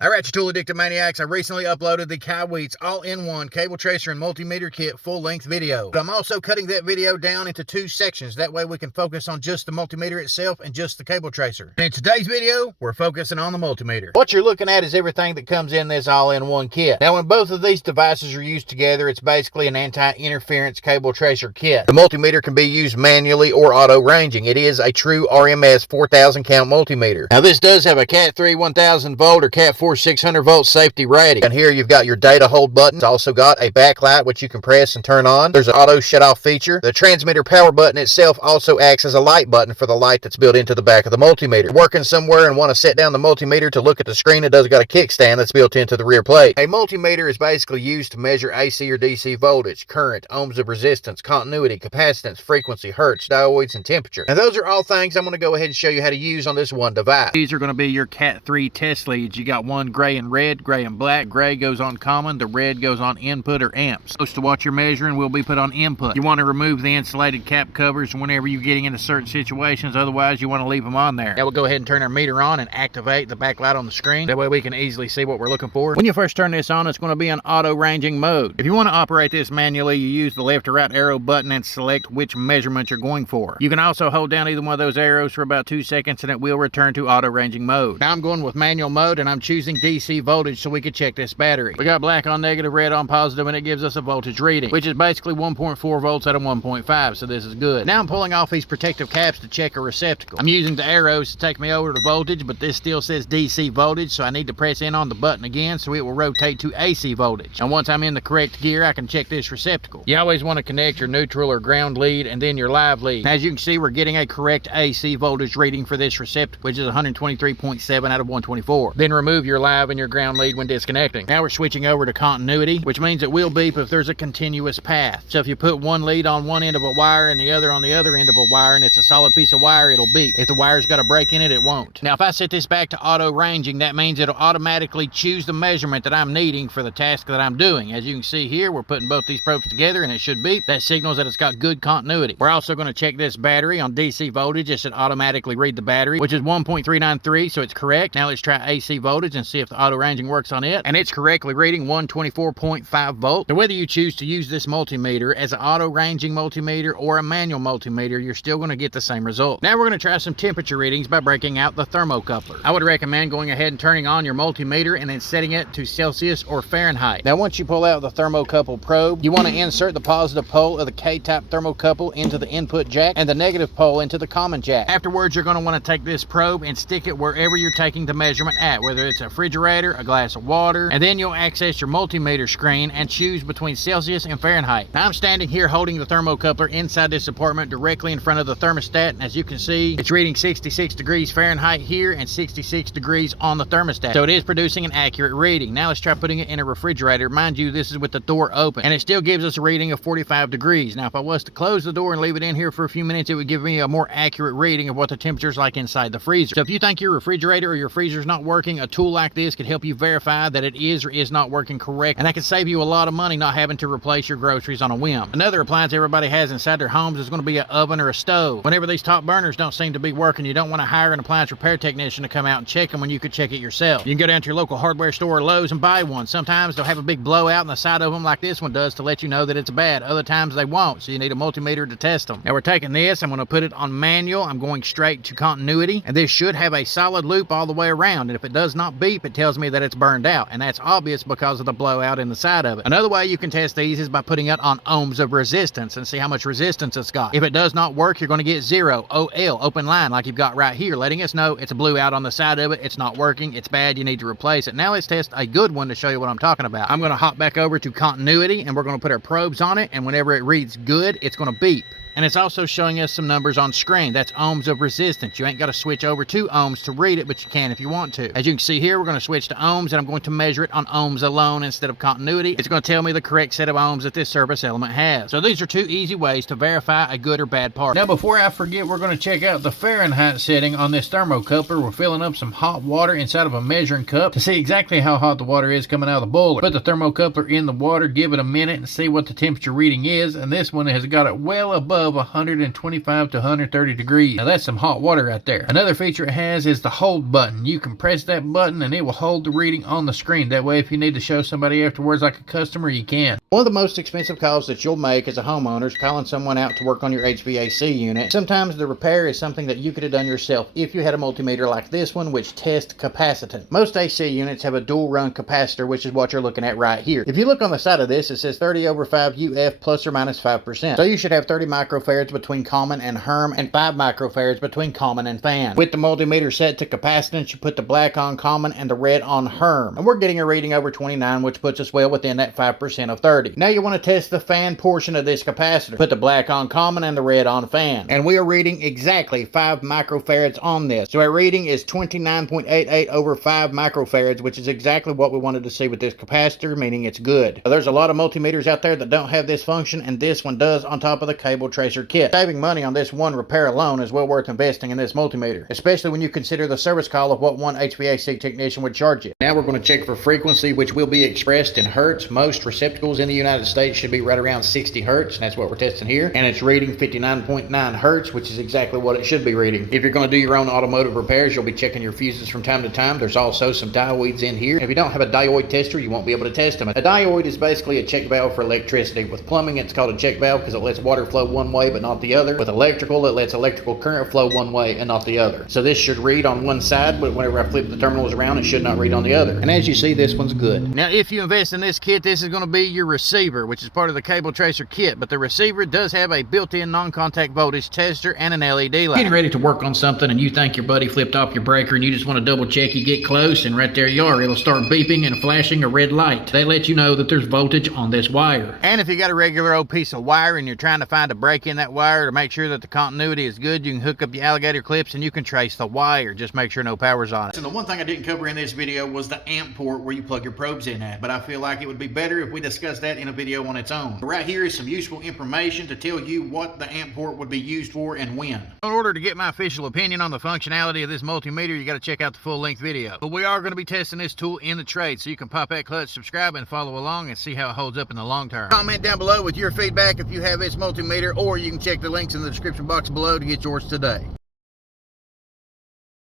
Alright, you tool addicted maniacs, I recently uploaded the Kaiweets all-in-one cable tracer and multimeter kit full-length video. But I'm also cutting that video down into two sections. That way we can focus on just the multimeter itself and just the cable tracer. And in today's video, we're focusing on the multimeter. What you're looking at is everything that comes in this all-in-one kit. Now, when both of these devices are used together, it's basically an anti-interference cable tracer kit. The multimeter can be used manually or auto-ranging. It is a true RMS 4000 count multimeter. Now, this does have a Cat 3 1000 volt or Cat 4 600 volt safety rating. And here you've got your data hold button. It's also got a backlight which you can press and turn on. There's an auto shut off feature. The transmitter power button itself also acts as a light button for the light that's built into the back of the multimeter. Working somewhere and want to set down the multimeter to look at the screen, it does got a kickstand that's built into the rear plate. A multimeter is basically used to measure AC or DC voltage, current, ohms of resistance, continuity, capacitance, frequency, hertz, diodes, and temperature. And those are all things I'm going to go ahead and show you how to use on this one device. These are going to be your Cat 3 test leads. You got one gray and red, gray and black. Gray goes on common, the red goes on input or amps. Most of what you're measuring will be put on input. You want to remove the insulated cap covers whenever you're getting into certain situations, otherwise you want to leave them on there. Now we'll go ahead and turn our meter on and activate the backlight on the screen. That way we can easily see what we're looking for. When you first turn this on, it's going to be on auto ranging mode. If you want to operate this manually, you use the left or right arrow button and select which measurement you're going for. You can also hold down either one of those arrows for about 2 seconds and it will return to auto ranging mode. Now I'm going with manual mode and I'm choosing DC voltage so we can check this battery. We got black on negative, red on positive, and it gives us a voltage reading, which is basically 1.4 volts out of 1.5, so this is good. Now I'm pulling off these protective caps to check a receptacle. I'm using the arrows to take me over to voltage, but this still says DC voltage, so I need to press in on the button again so it will rotate to AC voltage. And once I'm in the correct gear, I can check this receptacle. You always want to connect your neutral or ground lead and then your live lead. As you can see, we're getting a correct AC voltage reading for this receptacle, which is 123.7 out of 124. Then remove your live and your ground lead when disconnecting. Now we're switching over to continuity, which means it will beep if there's a continuous path. So if you put one lead on one end of a wire and the other on the other end of a wire and it's a solid piece of wire, it'll beep. If the wire's got a break in it, it won't. Now if I set this back to auto ranging, that means it'll automatically choose the measurement that I'm needing for the task that I'm doing. As you can see here, we're putting both these probes together and it should beep. That signals that it's got good continuity. We're also going to check this battery on DC voltage. It should automatically read the battery, which is 1.393, so it's correct. Now let's try AC voltage and see if the auto ranging works on it. And it's correctly reading 124.5 volt. Now whether you choose to use this multimeter as an auto ranging multimeter or a manual multimeter, you're still going to get the same result. Now we're going to try some temperature readings by breaking out the thermocoupler. I would recommend going ahead and turning on your multimeter and then setting it to Celsius or Fahrenheit. Now once you pull out the thermocouple probe, you want to insert the positive pole of the K-type thermocouple into the input jack and the negative pole into the common jack. Afterwards, you're going to want to take this probe and stick it wherever you're taking the measurement at, whether it's a refrigerator, a glass of water, and then you'll access your multimeter screen and choose between Celsius and Fahrenheit. Now I'm standing here holding the thermocoupler inside this apartment directly in front of the thermostat, and as you can see, it's reading 66 degrees Fahrenheit here and 66 degrees on the thermostat. So it is producing an accurate reading. Now let's try putting it in a refrigerator. Mind you, this is with the door open, and it still gives us a reading of 45 degrees. Now if I was to close the door and leave it in here for a few minutes, it would give me a more accurate reading of what the temperature is like inside the freezer. So if you think your refrigerator or your freezer is not working, a tool like this could help you verify that it is or is not working correct, and that could save you a lot of money not having to replace your groceries on a whim. Another appliance everybody has inside their homes is going to be an oven or a stove. Whenever these top burners don't seem to be working, you don't want to hire an appliance repair technician to come out and check them when you could check it yourself. You can go down to your local hardware store or Lowe's and buy one. Sometimes they'll have a big blowout on the side of them like this one does to let you know that it's bad. Other times they won't, so you need a multimeter to test them. Now we're taking this, I'm going to put it on manual. I'm going straight to continuity, and this should have a solid loop all the way around, and if it does not beep, it tells me that it's burned out, and that's obvious because of the blowout in the side of it. Another way you can test these is by putting it on ohms of resistance and see how much resistance it's got. If it does not work, you're going to get 0 OL, open line, like you've got right here, letting us know it's a blew out on the side of it, it's not working, it's bad, you need to replace it. Now let's test a good one to show you what I'm talking about. I'm going to hop back over to continuity, and we're going to put our probes on it, and whenever it reads good, it's going to beep. And it's also showing us some numbers on screen. That's ohms of resistance. You ain't got to switch over to ohms to read it, but you can if you want to. As you can see here, we're going to switch to ohms, and I'm going to measure it on ohms alone instead of continuity. It's going to tell me the correct set of ohms that this service element has. So these are two easy ways to verify a good or bad part. Now before I forget, we're going to check out the Fahrenheit setting on this thermocoupler. We're filling up some hot water inside of a measuring cup to see exactly how hot the water is coming out of the boiler. Put the thermocoupler in the water, give it a minute, and see what the temperature reading is. And this one has got it well above 125 to 130 degrees. Now that's some hot water right there. Another feature it has is the hold button. You can press that button and it will hold the reading on the screen. That way if you need to show somebody afterwards like a customer, you can. One of the most expensive calls that you'll make as a homeowner is calling someone out to work on your HVAC unit. Sometimes the repair is something that you could have done yourself if you had a multimeter like this one, which tests capacitance. Most AC units have a dual run capacitor, which is what you're looking at right here. If you look on the side of this, it says 30/5 UF plus or minus 5%. So you should have 30 microfarads between common and HERM and 5 microfarads between common and fan. With the multimeter set to capacitance, you put the black on common and the red on HERM. And we're getting a reading over 29, which puts us well within that 5% of 30. Now you want to test the fan portion of this capacitor. Put the black on common and the red on fan. And we are reading exactly 5 microfarads on this. So our reading is 29.88/5 microfarads, which is exactly what we wanted to see with this capacitor, meaning it's good. Now, there's a lot of multimeters out there that don't have this function, and this one does on top of the cable tracer kit. Saving money on this one repair alone is well worth investing in this multimeter, especially when you consider the service call of what one HVAC technician would charge you. Now we're going to check for frequency, which will be expressed in hertz. Most receptacles in the United States should be right around 60 hertz, and that's what we're testing here. And it's reading 59.9 hertz, which is exactly what it should be reading. If you're going to do your own automotive repairs, you'll be checking your fuses from time to time. There's also some diodes in here. If you don't have a diode tester, you won't be able to test them. A diode is basically a check valve for electricity. With plumbing, it's called a check valve because it lets water flow one way but not the other. With electrical, it lets electrical current flow one way and not the other. So this should read on one side, but whenever I flip the terminals around, it should not read on the other. And as you see, this one's good. Now, if you invest in this kit, this is going to be your receiver, which is part of the cable tracer kit. But the receiver does have a built-in non-contact voltage tester and an LED light. Getting ready to work on something and you think your buddy flipped off your breaker and you just want to double check, you get close and right there you are. It'll start beeping and flashing a red light. That lets you know that there's voltage on this wire. And if you got a regular old piece of wire and you're trying to find a break in that wire to make sure that the continuity is good, you can hook up your alligator clips and you can trace the wire. Just make sure no power's on it. And the one thing I didn't cover in this video was the amp port where you plug your probes in at, but I feel like it would be better if we discussed that in a video on its own. Right here is some useful information to tell you what the amp port would be used for and when. In order to get my official opinion on the functionality of this multimeter, you got to check out the full-length video. But we are going to be testing this tool in the trade, so you can pop that clutch, subscribe, and follow along and see how it holds up in the long term. Comment down below with your feedback if you have this multimeter, or you can check the links in the description box below to get yours today.